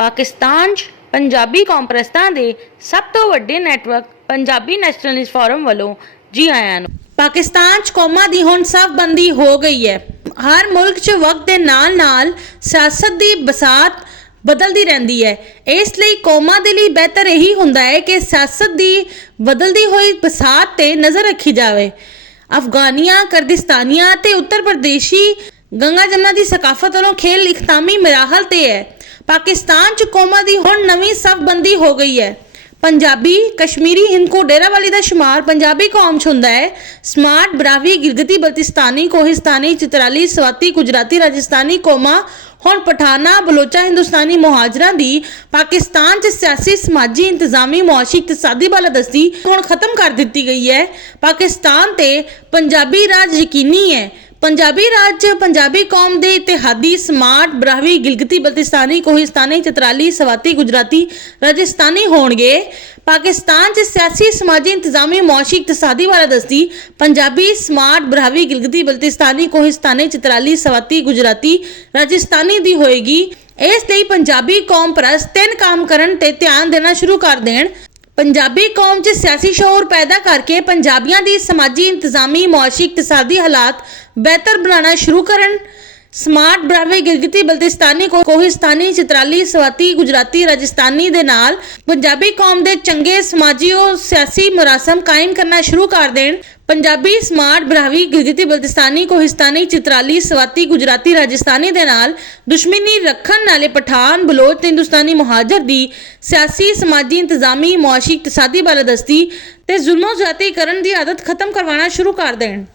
पाकिस्तान 'ਚ पंजाबी कॉम्प्रैस्तां दे सब तो वड्डे नैटवर्क पंजाबी नैशनलिस्ट फोरम वालों जी आयां नूं। पाकिस्तान च कौमां दी हुण सफबंदी हो गई है। हर मुल्क च वक्त दे नाल नाल सियासत दी बसात बदलती रहती है। इसलिए कौमां दे लई बेहतर यही हुंदा है कि सियासत दी बदलती हुई बसात ते नज़र रखी जाए। अफगानियां, कुर्दिस्तानियां ते उत्तर प्रदेशी गंगा जमना की सकाफत वालों खेल इख्तामी मराहल ते है। पाकिस्तान च कौमां दी हुण नवीं सफबंदी हो गई है। पंजाबी, कश्मीरी, हिंदको, डेरावाली का शुमार पंजाबी कौम च हुंदा है। स्मार्ट, ब्राह्वी, गिलगिती बल्तिस्तानी, कोहिस्तानी, चित्राली, स्वाति, गुजराती, राजस्थानी कौमां हुण पठाना, बलोचा, हिंदुस्तानी मुहाजरां दी पाकिस्तान च सियासी, समाजी, इंतजामी, मुआशी, इकतसादी बालादस्ती हुण खत्म कर दित्ती गई है। पाकिस्तान ते पंजाबी राज यकीनी है। पंजाबी राज च पंजाबी कौम दे इतिहादी, स्मार्ट, ब्राह्वी, गिलगिती बल्तिस्तानी, कोहिस्तानी, चित्राली, स्वाति, गुजराती, राजस्थानी होणगे। पाकिस्तान च सियासी, समाजी, इंतजामी, मुआशी, इकतसादी बालादस्ती पंजाबी, स्मार्ट, ब्राह्वी, गिलगिती बल्तिस्तानी, कोहिस्तानी, चित्राली, स्वाति, गुजराती, राजस्थानी दी होएगी। इसलिए पंजाबी कौम परस्त तीन काम करन ते ध्यान देना शुरू कर देण। पंजाबी कौम च सियासी शऊर पैदा करके पंजाबियों की समाजी, इंतजामी, मुआशी, इकतसादी हालात बेहतर बनाना शुरू करन। स्मार्ट, ब्राह्वी, गिलगिती बल्तिस्तानी, कोहिस्तानी, चित्राली, स्वाति, गुजराती, राजस्थानी दे नाल पंजाबी कौम दे चंगे समाजी और सियासी मुरासम कायम करना शुरू कर देण। पंजाबी, स्मार्ट, ब्राह्वी, गिलगिती बल्तिस्तानी, कोहिस्तानी, चित्राली, स्वाति, गुजराती, राजस्थानी दे नाल दुश्मनी रखण नाले पठान, बलोच ते हिंदुस्तानी मुहाजर दी सियासी, समाजी, इंतजामी, मुआशी, इकतसादी बालादस्ती ते जुल्मो ज़्यादतीकरण दी आदत खत्म करवाना शुरू कर देण।